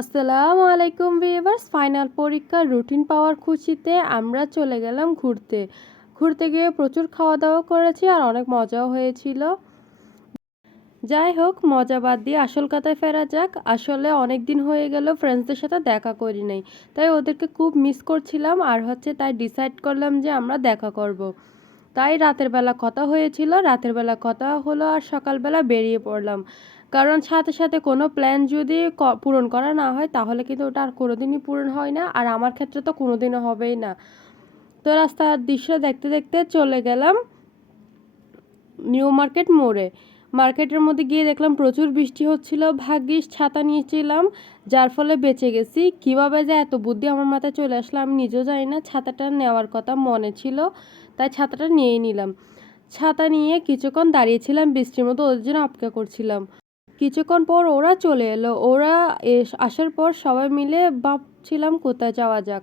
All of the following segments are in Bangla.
আসসালামু আলাইকুম ভিউয়ার্স, ফাইনাল পরীক্ষার রুটিন পাওয়ার খুশিতে আমরা চলে গেলাম ঘুরতে। ঘুরতে গিয়ে প্রচুর খাওয়া দাওয়া করেছি আর অনেক মজাও হয়েছিল। যাই হোক, মজা বাদ দিয়ে আসল কথায় ফেরা যাক। আসলে অনেক দিন হয়ে গেল ফ্রেন্ডসদের সাথে দেখা করি নাই, তাই ওদেরকে খুব মিস করছিলাম আর হচ্ছে তাই ডিসাইড করলাম যে আমরা দেখা করব। তাই রাতের বেলা কথা হয়েছিল, রাতের বেলা কথা হলো আর সকালবেলা বেরিয়ে পড়লাম। কারণ সাথে সাথে কোনো প্ল্যান যদি পূরণ করা না হয়, তাহলে কিন্তু ওটা আর কোনোদিনই পূরণ হয় না। আর আমার ক্ষেত্রে তো কোনোদিনও হবেই না। তো রাস্তার দৃশ্য দেখতে দেখতে চলে গেলাম নিউ মার্কেট মোড়ে। মার্কেটের মধ্যে গিয়ে দেখলাম প্রচুর বৃষ্টি হচ্ছিল, ভাগ্যিস ছাতা নিয়েছিলাম, যার ফলে বেঁচে গেছি। কীভাবে যে এত বুদ্ধি আমার মাথায় চলে আসলো আমি নিজেও জানি না, ছাতাটা নেওয়ার কথা মনে ছিল, তাই ছাতাটা নিয়েই নিলাম। ছাতা নিয়ে কিছুক্ষণ দাঁড়িয়েছিলাম বৃষ্টির মতো ওদের জন্য অপেক্ষা করছিলাম। কিছুক্ষণ পর ওরা চলে এলো। ওরা আসার পর সবাই মিলে ভাবছিলাম কোথায় যাওয়া যাক।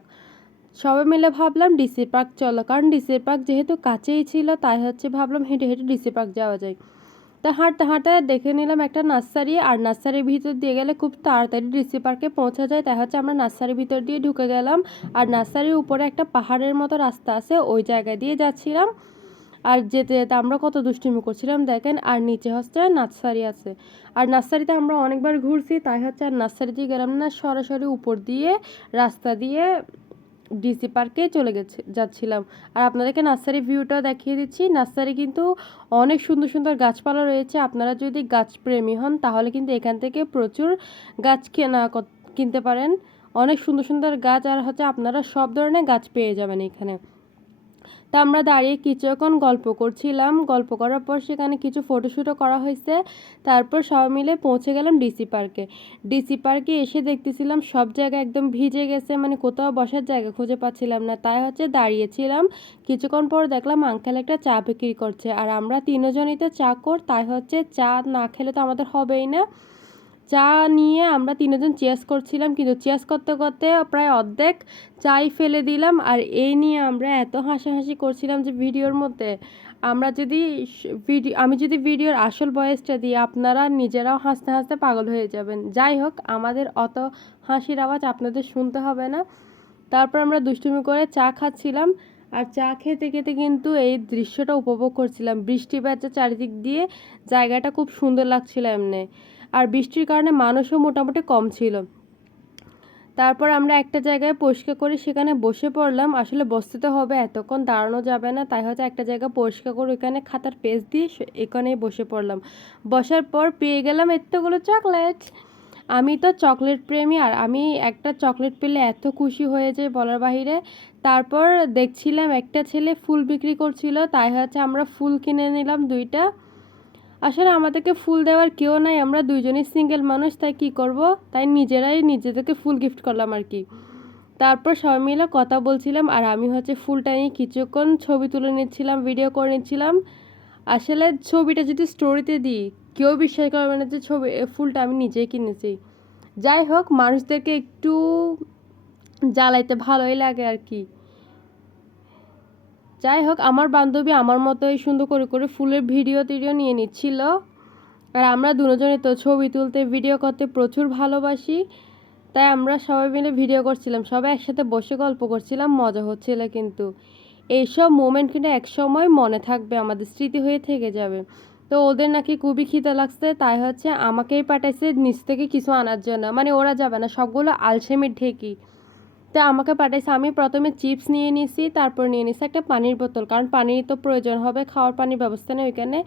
সবাই মিলে ভাবলাম ডিসি পার্ক চলো। কারণ ডিসি পার্ক যেহেতু কাছেই ছিল, তাই হচ্ছে ভাবলাম হেঁটে হেঁটে ডিসি পার্ক যাওয়া যায়। তা হাঁটতে হাঁটতে দেখে নিলাম একটা নার্সারি, আর নার্সারির ভিতর দিয়ে গেলে খুব তাড়াতাড়ি ডিসি পার্কে পৌঁছা যায়। তাই হচ্ছে আমরা নার্সারির ভিতর দিয়ে ঢুকে গেলাম। আর নার্সারির উপরে একটা পাহাড়ের মতো রাস্তা আছে, ওই জায়গা দিয়ে যাচ্ছিলাম। আর যেতে যেতে আমরা কত দুষ্টুমি করছিলাম, দেখেন, আর নিচে হচ্ছে নার্সারি আছে। আর নার্সারিতে আমরা অনেকবার ঘুরছি, তাই হচ্ছে আর নার্সারিতে গেলাম না, সরাসরি উপর দিয়ে, রাস্তা দিয়ে ডিসি পার্কে চলে গেছে, যাচ্ছিলাম। আর আপনাদেরকে নার্সারি ভিউটা দেখিয়ে দিচ্ছি। নার্সারি কিন্তু অনেক সুন্দর সুন্দর গাছপালা রয়েছে, আপনারা যদি গাছপ্রেমী হন, তাহলে কিন্তু এখান থেকে প্রচুর গাছ কেনা কিনতে পারেন। অনেক সুন্দর সুন্দর গাছ, আর হচ্ছে আপনারা সব ধরনের গাছ পেয়ে যাবেন এখানে। তা আমরা দাঁড়িয়ে কিছুক্ষণ গল্প করছিলাম। গল্প করার পর সেখানে কিছু ফটোশ্যুটও করা হয়েছে। তারপর সবাই মিলে পৌঁছে গেলাম ডিসি পার্কে। ডিসি পার্কে এসে দেখতেছিলাম সব জায়গা একদম ভিজে গেছে মানে কোথাও বসার জায়গা খুঁজে পাচ্ছিলাম না। তাই হচ্ছে দাঁড়িয়েছিলাম। কিছুক্ষণ পর দেখলাম আঙ্কেল একটা চা বিক্রি করছে। আর আমরা তিনজনই তো চা কর, তাই হচ্ছে চা না খেলে তো আমাদের হবেই না। চা নিয়ে আমরা তিনজন চেয়ার্স করছিলাম, কিন্তু চেয়ার্স করতে করতে প্রায় অর্ধেক চাই ফেলে দিলাম। আর এই নিয়ে আমরা এত হাসাহাসি করছিলাম যে ভিডিওর মধ্যে। আমরা যদি ভিডিও আমি যদি ভিডিওর আসল বয়সটা দিই, আপনারা নিজেরাও হাসতে হাসতে পাগল হয়ে যাবেন। যাই হোক, আমাদের অত হাসির আওয়াজ আপনাদের শুনতে হবে না। তারপর আমরা দুষ্টুমি করে চা খাচ্ছিলাম। আর চা খেতে খেতে কিন্তু এই দৃশ্যটা উপভোগ করছিলাম। বৃষ্টি বাজছে চারিদিক দিয়ে। জায়গাটা খুব সুন্দর লাগছিল এমনি। আর বৃষ্টির কারণে মানুষও মোটামুটি কম ছিল। তারপর আমরা একটা জায়গায় পরিষ্কার করে সেখানে বসে পড়লাম। আসলে বসতে তো হবে, এতক্ষণ দাঁড়ানো যাবে না। তাই হচ্ছে একটা জায়গা পরিষ্কার করে ওইখানে খাতার পেজ দিয়ে এখানেই বসে পড়লাম। বসার পর পেয়ে গেলাম এতগুলো চকলেট। আমি তো চকলেট প্রেমী আর আমি একটা চকলেট পেলে এত খুশি হয়ে যাই বলার বাহিরে। তারপর দেখছিলাম একটা ছেলে ফুল বিক্রি করছিল, তাই হচ্ছে আমরা ফুল কিনে নিলাম দুইটা। আসলে আমাদেরকে ফুল দেওয়ার কেউ নাই, আমরা দুইজনই সিঙ্গেল মানুষ, তাই কি করব? তাই নিজেরাই নিজেদেরকে ফুল গিফট করলাম আর কি। তারপর সবাই মিলে কথা বলছিলাম, আর আমি হচ্ছে ফুলটা নিয়ে কিছুক্ষণ ছবি তুলে নিচ্ছিলাম ভিডিও করে নিচ্ছিলাম। আসলে ছবিটা যদি স্টোরিতে দিই, কেউ বিশ্বাস করবে না যে ছবি ফুলটা আমি নিজেই কিনেছি। যাই হোক, মানুষদেরকে একটু জ্বালাইতে ভালোই লাগে আর কি। যাই হোক আমার বান্ধবী আমার মতোই সুন্দর করে করে ফুলের ভিডিও টিডিও নিয়ে নিচ্ছিল। আর আমরা দুজনে তো ছবি তুলতে ভিডিও করতে প্রচুর ভালোবাসি। তাই আমরা সবাই মিলে ভিডিও করছিলাম। সবাই একসাথে বসে গল্প করছিলাম, মজা হচ্ছিল কিন্তু। এইসব মোমেন্ট কিন্তু একসময় মনে থাকবে, আমাদের স্মৃতি হয়ে থেকে যাবে। তো ওদের নাকি খুবই খিদে লাগছে, তাই হচ্ছে আমাকেই পাঠাইছে, নিচ থেকে কিছু আনার জন্য। মানে ওরা যাবে না, সবগুলো আলসেমির ঢেকি। তা আমাকে পাঠাইছে, আমি প্রথমে চিপস নিয়ে নিছি, তারপর নিয়ে নিছি একটা পানির বোতল, কারণ পানির তো প্রয়োজন হবে, খাওয়ার পানির ব্যবস্থা নেই ওইখানে।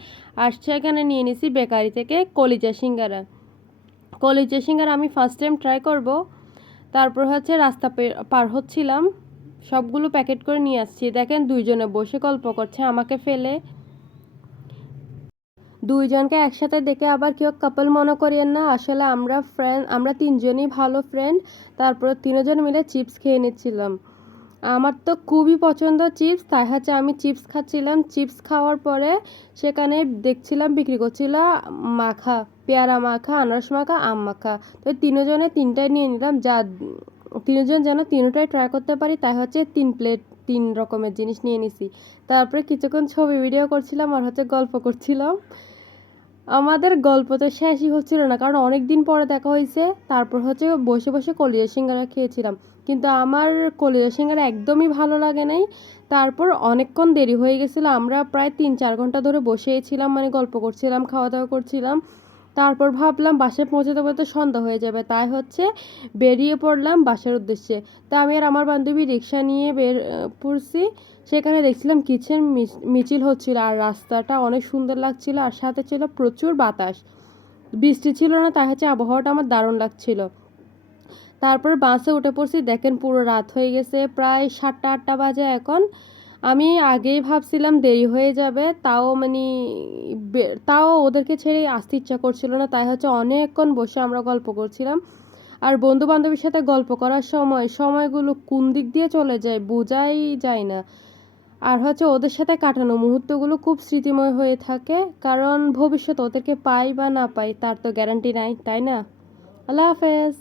আসছে এখানে নিয়ে নিছি বেকারি থেকে কলিজা সিঙ্গারা। কলিজা সিঙ্গারা আমি ফার্স্ট টাইম ট্রাই করব, তারপর হচ্ছে রাস্তা পার হচ্ছিলাম, সবগুলো প্যাকেট করে নিয়ে আসছি। দেখেন দুইজনে বসে গল্প করছে, আমাকে ফেলে। দুইজনকে একসাথে দেখে আবার কেউ কাপল মনে করিয়েন না। আসলে আমরা ফ্রেন্ড আমরা তিনজনই ভালো ফ্রেন্ড তারপর তিনজন মিলে চিপস খেয়ে নিচ্ছিলাম। আমার তো খুবই পছন্দ চিপস তাই হচ্ছে আমি চিপস খাচ্ছিলাম। চিপস খাওয়ার পরে সেখানে দেখছিলাম বিক্রি করছিল মাখা, পেয়ারা মাখা, আনারস মাখা, আম মাখা। তো তিনজনে তিনটাই নিয়ে নিলাম। যা, তিনজন যেন তিনটাই ট্রাই করতে পারি, তাই হচ্ছে তিন প্লেট তিন রকমের জিনিস নিয়ে নিছি। তারপরে কিছুক্ষণ ছবি ভিডিও করছিলাম আর হচ্ছে গল্প করছিলাম। আমাদের গল্প তো শেষই হচ্ছিল না, কারণ অনেক দিন পরে দেখা হয়েছে। তারপর হচ্ছে বসে বসে কলিজা সিঙ্গারা খেয়েছিলাম। কিন্তু আমার কলিজা সিঙ্গারা একদমই ভালো লাগে নাই। তারপর অনেকক্ষণ দেরি হয়ে গেছিল, আমরা প্রায় তিন চার ঘণ্টা ধরে বসেছিলাম মানে গল্প করছিলাম, খাওয়া দাওয়া করছিলাম। তারপর ভাবলাম বাসায় পৌঁছাতে পৌঁছাতে সন্ধ্যা হয়ে যাবে, তাই হচ্ছে বেরিয়ে পড়লাম বাসার উদ্দেশ্যে। তা আমি আর আমার বান্ধবী রিক্সা নিয়ে বের পড়ছি। সেখানে দেখছিলাম কিচেন মিছিল হচ্ছিল আর রাস্তাটা অনেক সুন্দর লাগছিল আর সাথে ছিল প্রচুর বাতাস। বৃষ্টি ছিল না, তাই হচ্ছে আবহাওয়াটা আমার দারুণ লাগছিল। তারপর বাসে উঠে পড়ছি, দেখেন পুরো রাত হয়ে গেছে, প্রায় সাতটা, আটটা বাজে এখন। আমি আগেই ভাবছিলাম দেরি হয়ে যাবে, তাও মানে তাও ওদেরকে ছেড়ে আসতে ইচ্ছা করছিল না, তাই হচ্ছে অনেকক্ষণ বসে আমরা গল্প করছিলাম। আর বন্ধু বান্ধবীর সাথে গল্প করার সময়, সময়গুলো কোন দিক দিয়ে চলে যায় বোঝাই যায় না। আর হচ্ছে ওদের সাথে কাটানো মুহূর্তগুলো খুব স্মৃতিময় হয়ে থাকে, কারণ ভবিষ্যতে ওদেরকে পাই বা না পাই তার তো গ্যারান্টি নাই, তাই না? আল্লাহ হাফেজ।